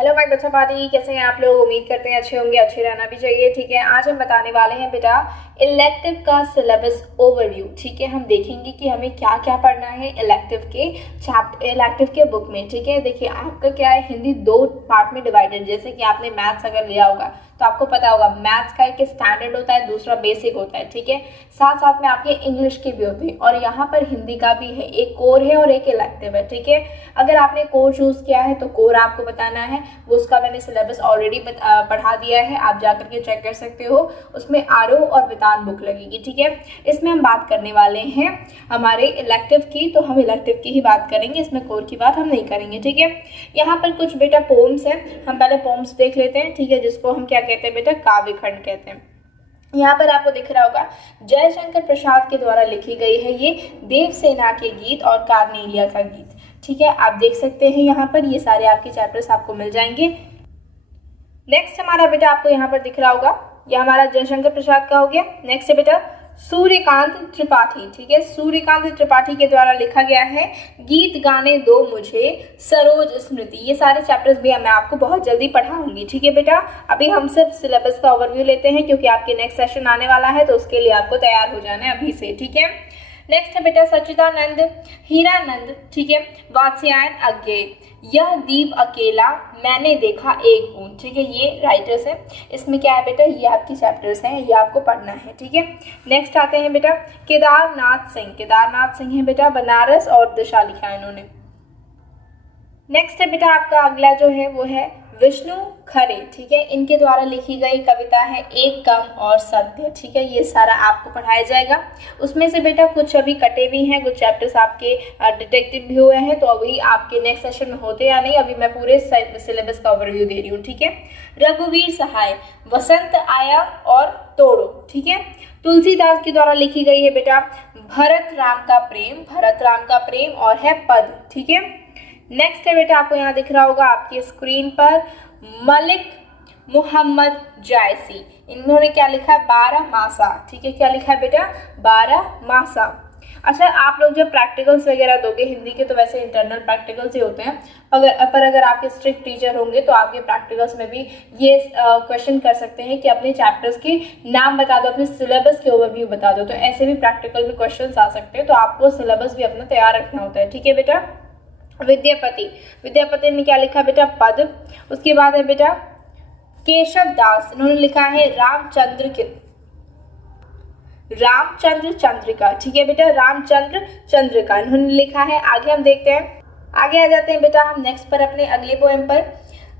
Hello my बच्चा party, कैसे हैं आप लोग। उम्मीद करते हैं अच्छे होंगे, अच्छे रहना भी चाहिए। ठीक है, आज हम बताने वाले हैं बेटा इलेक्टिव का सिलेबस ओवरव्यू। ठीक है, हम देखेंगे कि हमें क्या क्या पढ़ना है इलेक्टिव के बुक में। ठीक है, देखिए आपका क्या है, हिंदी दो पार्ट में डिवाइडेड। जैसे कि आपने मैथ्स अगर लिया होगा तो आपको पता होगा मैथ्स का एक स्टैंडर्ड होता है, दूसरा बेसिक होता है। ठीक है, साथ साथ में आपके इंग्लिश के भी होते हैं और यहाँ पर हिंदी का भी है, एक कोर है और एक इलेक्टिव है। ठीक है, अगर आपने कोर चूज किया है तो कोर आपको बताना है, वो उसका मैंने सिलेबस ऑलरेडी पढ़ा दिया है, आप जाकर के चेक कर सकते हो। उसमें आरओ और वितान बुक लगेगी। ठीक है, इसमें हम बात करने वाले हैं हमारे इलेक्टिव की, तो हम इलेक्टिव की ही बात करेंगे, इसमें कोर की बात हम नहीं करेंगे। ठीक है, यहाँ पर कुछ बेटा पोम्स हैं, हम पहले पोम्स देख लेते हैं। ठीक है, जिसको हम क्या कहते हैं बेटा, काव्य खंड कहते हैं। यहाँ पर आपको दिख रहा होगा जयशंकर प्रसाद के द्वारा लिखी गई है ये देवसेना के गीत और कार्नेलिया का गीत। ठीक है, आप देख सकते हैं यहाँ पर ये सारे आपके चैप्टर्स आपको मिल जाएंगे। नेक्स्ट हमारा बेटा आपको यहाँ पर दिख रहा होगा, ये हमारा जयशंकर प्रसाद का हो गया। नेक्स्ट है बेटा सूर्यकांत त्रिपाठी। ठीक है, सूर्यकांत त्रिपाठी के द्वारा लिखा गया है गीत गाने दो मुझे सरोज स्मृति। ये सारे चैप्टर्स भी मैं आपको बहुत जल्दी पढ़ाऊंगी। ठीक है बेटा, अभी हम सिर्फ सिलेबस का ओवरव्यू लेते हैं क्योंकि आपके नेक्स्ट सेशन आने वाला है, तो उसके लिए आपको तैयार हो जाना है अभी से। ठीक है, नेक्स्ट है बेटा सच्चिदानंद हीरानंद। ठीक है, वात्स्यायन अज्ञेय, यह दीप अकेला मैंने देखा एक बूंद। ठीक है, ये राइटर्स हैं, इसमें क्या है बेटा, ये आपकी चैप्टर्स हैं, ये आपको पढ़ना है। ठीक है, नेक्स्ट आते हैं बेटा केदारनाथ सिंह। केदारनाथ सिंह है बेटा, बनारस और दिशा लिखा है इन्होंने। नेक्स्ट है बेटा आपका अगला जो है वो है विष्णु खरे। ठीक है, इनके द्वारा लिखी गई कविता है एक कम और सत्य। ठीक है, ये सारा आपको पढ़ाया जाएगा। उसमें से बेटा कुछ अभी कटे भी हैं, कुछ चैप्टर्स आपके डिटेक्टिव भी हुए हैं, तो अभी आपके नेक्स्ट सेशन में होते या नहीं, अभी मैं पूरे सिलेबस का ओवरव्यू दे रही हूँ। ठीक है, रघुवीर सहाय, वसंत आया और तोड़ो। ठीक है, तुलसीदास के द्वारा लिखी गई है बेटा भरत राम का प्रेम, भरत राम का प्रेम और है पद। ठीक है, नेक्स्ट है बेटा आपको यहाँ दिख रहा होगा आपकी स्क्रीन पर मलिक मोहम्मद जायसी। इन्होंने क्या लिखा है, 12 मासा। ठीक है, क्या लिखा है बेटा, 12 मासा। अच्छा, आप लोग जब प्रैक्टिकल्स वगैरह दोगे हिंदी के, तो वैसे इंटरनल प्रैक्टिकल्स ही होते हैं, अगर आपके स्ट्रिक्ट टीचर होंगे तो आपके प्रैक्टिकल्स में भी ये क्वेश्चन कर सकते हैं कि अपने चैप्टर्स के नाम बता दो, अपने सिलेबस के ओवरव्यू बता दो। तो ऐसे भी प्रैक्टिकल में क्वेश्चन आ सकते हैं, तो आपको सिलेबस भी अपना तैयार रखना होता है। ठीक है बेटा, विद्यापति, विद्यापति ने क्या लिखा बेटा, पद। उसके बाद है बेटा केशव दास, इन्होंने लिखा है रामचंद्र चंद्रिका। ठीक है बेटा, रामचंद्र चंद्रिका इन्होंने लिखा है। आगे हम देखते हैं, आगे आ जाते हैं बेटा हम नेक्स्ट पर, अपने अगले पोएम पर।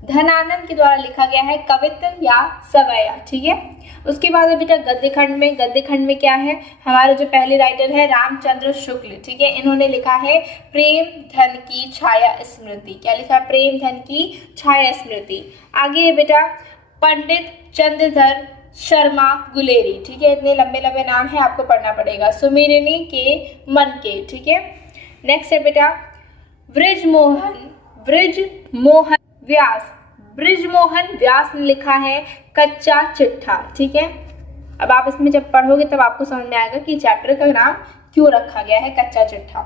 धनानंद के द्वारा लिखा गया है कवित्त या सवैया। ठीक है, उसके बाद है बेटा गद्य खंड में। गद्य खंड में क्या है, हमारे जो पहले राइटर है रामचंद्र शुक्ल। ठीक है, इन्होंने लिखा है प्रेम धन की छाया स्मृति। क्या लिखा है, प्रेम धन की छाया स्मृति। आगे है बेटा पंडित चंद्रधर शर्मा गुलेरी। ठीक है, इतने लंबे लंबे नाम है, आपको पढ़ना पड़ेगा। सुमिरनी के मन के। ठीक है, नेक्स्ट है बेटा ब्रिजमोहन व्यास। ब्रिजमोहन व्यास ने लिखा है कच्चा चिट्ठा। ठीक है, अब आप इसमें जब पढ़ोगे तब आपको समझ में आएगा कि चैप्टर का नाम क्यों रखा गया है कच्चा चिट्ठा।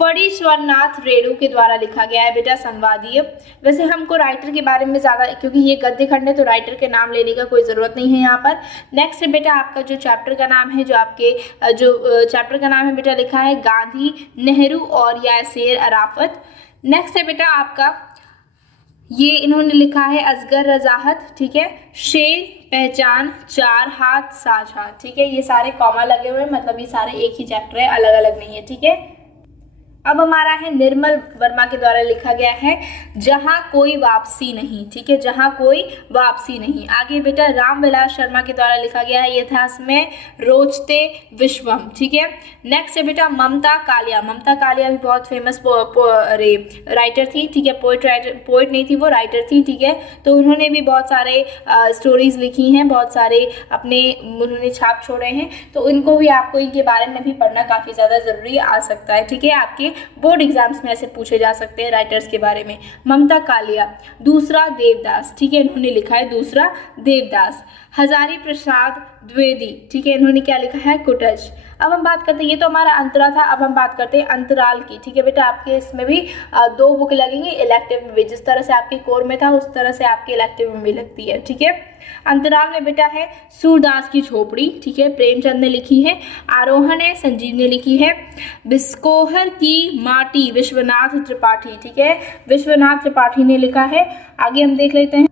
फणीश्वरनाथ रेणु के द्वारा लिखा गया है बेटा संवादीय। वैसे हमको राइटर के बारे में ज़्यादा, क्योंकि ये गद्य खंड है तो राइटर के नाम लेने का कोई ज़रूरत नहीं है यहाँ पर। नेक्स्ट है बेटा आपका जो चैप्टर का नाम है, जो चैप्टर का नाम है बेटा लिखा है गांधी नेहरू और यासेर अराफत। नेक्स्ट है बेटा आपका ये इन्होंने लिखा है असगर रजाहत। ठीक है, शेर पहचान चार हाथ साझा। ठीक है, ये सारे कॉमा लगे हुए हैं, मतलब ये सारे एक ही चैप्टर है, अलग अलग नहीं है। ठीक है, अब हमारा है निर्मल वर्मा के द्वारा लिखा गया है जहां कोई वापसी नहीं। ठीक है, जहां कोई वापसी नहीं। आगे बेटा रामविलास शर्मा के द्वारा लिखा गया है इतिहास में रोचते विश्वम। ठीक है, नेक्स्ट है बेटा ममता कालिया। ममता कालिया भी बहुत फेमस राइटर थी। ठीक है, पोइट नहीं थी, वो राइटर थी। ठीक है, तो उन्होंने भी बहुत सारे स्टोरीज लिखी हैं, बहुत सारे अपने उन्होंने छाप छोड़े हैं, तो इनको भी आपको इनके बारे में भी पढ़ना काफ़ी ज़्यादा ज़रूरी आ सकता है। ठीक है, आपके बोर्ड एग्जाम्स में ऐसे पूछे जा सकते हैं राइटर्स के बारे में। ममता कालिया। दूसरा देवदास। ठीक है, इन्होंने लिखा है दूसरा देवदास। हजारी प्रसाद द्विवेदी, ठीक है, इन्होंने क्या लिखा है, कुटज। अब हम बात करते हैं, ये तो हमारा अंतरा था, अब हम बात करते हैं अंतराल की, ठीक है बेटा। आपके इसमें भी 2 बुक लगेंगी इलेक्टिव में भी, जिस तरह से आपके कोर में था उस तरह से आपके इलेक्टिव में भी लगती है, ठीक है। अंतराल में बेटा है सूरदास की झोपड़ी, ठीक है, प्रेमचंद ने लिखी है। आरोहण है, संजीव ने लिखी है। बिस्कोहर की माटी, विश्वनाथ त्रिपाठी, ठीक है, विश्वनाथ त्रिपाठी ने लिखा है। आगे हम देख लेते हैं,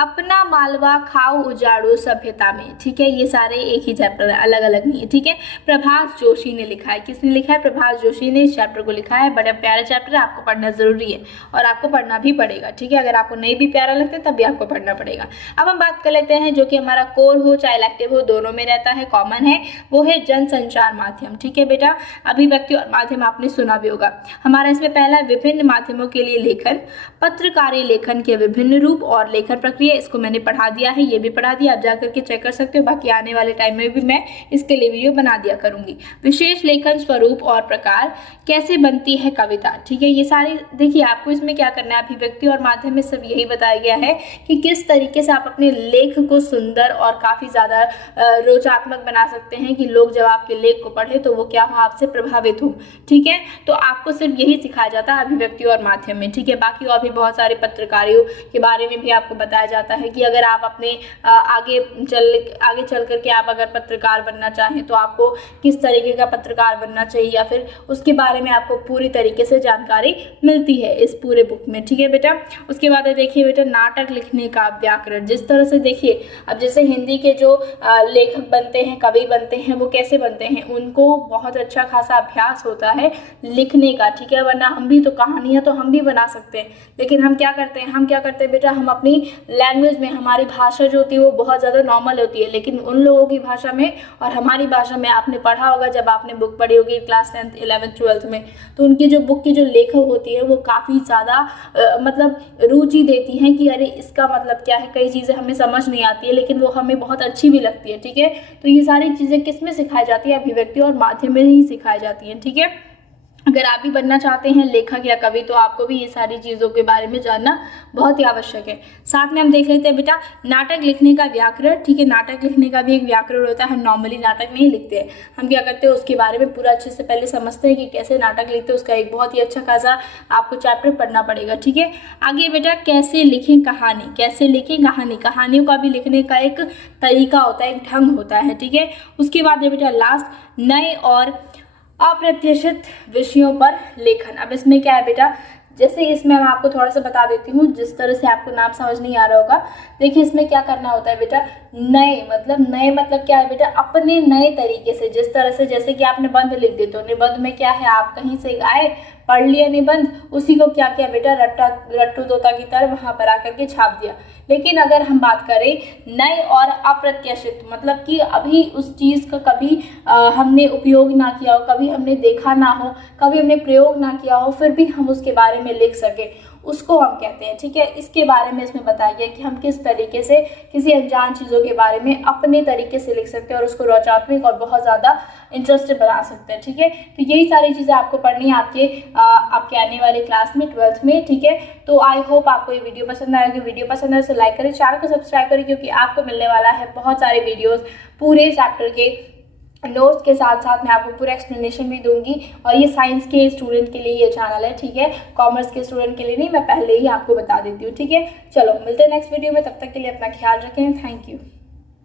अपना मालवा खाओ उजाड़ो सभ्यता में, ठीक है, ये सारे एक ही चैप्टर है, अलग अलग नहीं है, ठीक है। प्रभास जोशी ने लिखा है, किसने लिखा है, प्रभास जोशी ने इस चैप्टर को लिखा है। बड़ा प्यारा चैप्टर है, आपको पढ़ना जरूरी है और आपको पढ़ना भी पड़ेगा, ठीक है। अगर आपको नहीं भी प्यारा लगता है तब भी आपको पढ़ना पड़ेगा। अब हम बात कर लेते हैं जो कि हमारा कोर हो चाहे इलेक्टिव हो, दोनों में रहता है, कॉमन है, वो है जनसंचार माध्यम, ठीक है बेटा। अभिव्यक्ति और माध्यम आपने सुना भी होगा। हमारा इसमें पहला विभिन्न माध्यमों के लिए लेखन, पत्रकारी लेखन के विभिन्न रूप और लेखन प्रक्रिया, इसको मैंने पढ़ा दिया है, ये भी पढ़ा दिया, आप जाकर के चेक कर सकते हो। बाकी आने वाले टाइम में भी मैं इसके लिए वीडियो बना दिया करूंगी। विशेष लेखन स्वरूप और प्रकार, कैसे बनती है कविता, ठीक है, ये सारी देखिए। आपको इसमें क्या करना है, अभिव्यक्ति और माध्यम में सब यही बताया गया है कि किस तरीके से आप अपने लेख को सुंदर और काफी ज्यादा रोचात्मक बना सकते हैं कि लोग जब आपके लेख को पढ़े तो वो क्या हो, आपसे प्रभावित हो, ठीक है। तो आपको सिर्फ यही सिखाया जाता है अभिव्यक्ति और माध्यम में, ठीक है। बाकी और भी बहुत सारे पत्रकारियों के बारे में भी आपको बताया जाता है कि अगर आप अपने आगे चल करके आप अगर पत्रकार बनना चाहें तो आपको किस तरीके का पत्रकार बनना चाहिए, या फिर उसके बारे में आपको पूरी तरीके से जानकारी मिलती है इस पूरे बुक में, ठीक है बेटा। उसके बाद देखिए बेटा, नाटक लिखने का व्याकरण, जिस तरह से देखिए, अब जैसे हिंदी के जो लेखक बनते हैं, कवि बनते हैं, वो कैसे बनते हैं, उनको बहुत अच्छा खासा अभ्यास होता है लिखने का, ठीक है। वरना हम भी तो कहानियाँ तो हम भी बना सकते हैं, लेकिन हम क्या करते हैं बेटा, हम अपनी लैंग्वेज में, हमारी भाषा जो होती है वो बहुत ज़्यादा नॉर्मल होती है, लेकिन उन लोगों की भाषा में और हमारी भाषा में, आपने पढ़ा होगा जब आपने बुक पढ़ी होगी क्लास 10th 11th 12th में, तो उनकी जो बुक की जो लेखक होती है वो काफ़ी ज़्यादा मतलब रुचि देती हैं कि अरे इसका मतलब क्या है। कई चीज़ें हमें समझ नहीं आती है लेकिन वो हमें बहुत अच्छी भी लगती है, ठीक है। तो ये सारी चीज़ें किस में सिखाई जाती है, अभिव्यक्ति और माध्यम में ही सिखाई जाती हैं, ठीक है। अगर आप भी बनना चाहते हैं लेखक या कवि तो आपको भी ये सारी चीज़ों के बारे में जानना बहुत ही आवश्यक है। साथ में हम देख लेते हैं बेटा, नाटक लिखने का व्याकरण, ठीक है। नाटक लिखने का भी एक व्याकरण होता है, हम नॉर्मली नाटक नहीं लिखते हैं। हम क्या करते हैं, उसके बारे में पूरा अच्छे से पहले समझते हैं कि कैसे नाटक लिखते हैं, उसका एक बहुत ही अच्छा खासा आपको चैप्टर पढ़ना पड़ेगा, ठीक है। आगे बेटा, कैसे लिखें कहानी, कैसे लिखें कहानी, कहानियों का भी लिखने का एक तरीका होता है, एक ढंग होता है, ठीक है। उसके बाद बेटा लास्ट, नए और अप्रत्याशित विषयों पर लेखन। अब इसमें क्या है बेटा, जैसे इसमें मैं आपको थोड़ा सा बता देती हूँ, जिस तरह से आपको नाम समझ नहीं आ रहा होगा। देखिए इसमें क्या करना होता है बेटा, नए मतलब क्या है बेटा, अपने नए तरीके से, जिस तरह से जैसे कि आप निबंध लिख देते हो, निबंध में क्या है, आप कहीं से आए, पढ़ लिया निबंध, उसी को क्या किया बेटा, रट्टू तोता की तरह वहां पर आकर के छाप दिया। लेकिन अगर हम बात करें नए और अप्रत्याशित, मतलब कि अभी उस चीज़ का कभी हमने उपयोग ना किया हो, कभी हमने देखा ना हो, कभी हमने प्रयोग ना किया हो, फिर भी हम उसके बारे में लिख सके, उसको हम कहते हैं, ठीक है। इसके बारे में इसमें बताया गया कि हम किस तरीके से किसी अनजान चीज़ों के बारे में अपने तरीके से लिख सकते हैं और उसको रोचात्मक और बहुत ज़्यादा इंटरेस्टिंग बना सकते हैं, ठीक है। तो यही सारी चीज़ें आपको पढ़नी है आपके आने वाले क्लास में 12th में, ठीक है। तो आई होप आपको ये वीडियो पसंद आएगी। वीडियो पसंद आए तो लाइक करें, चैनल को सब्सक्राइब करें, क्योंकि आपको मिलने वाला है बहुत सारे वीडियोज़ पूरे चैप्टर के नोट्स के साथ साथ मैं आपको पूरा एक्सप्लेनेशन भी दूंगी। और ये साइंस के स्टूडेंट के लिए ये चैनल है, ठीक है, कॉमर्स के स्टूडेंट के लिए नहीं, मैं पहले ही आपको बता देती हूँ, ठीक है। चलो मिलते हैं नेक्स्ट वीडियो में, तब तक के लिए अपना ख्याल रखें, थैंक यू।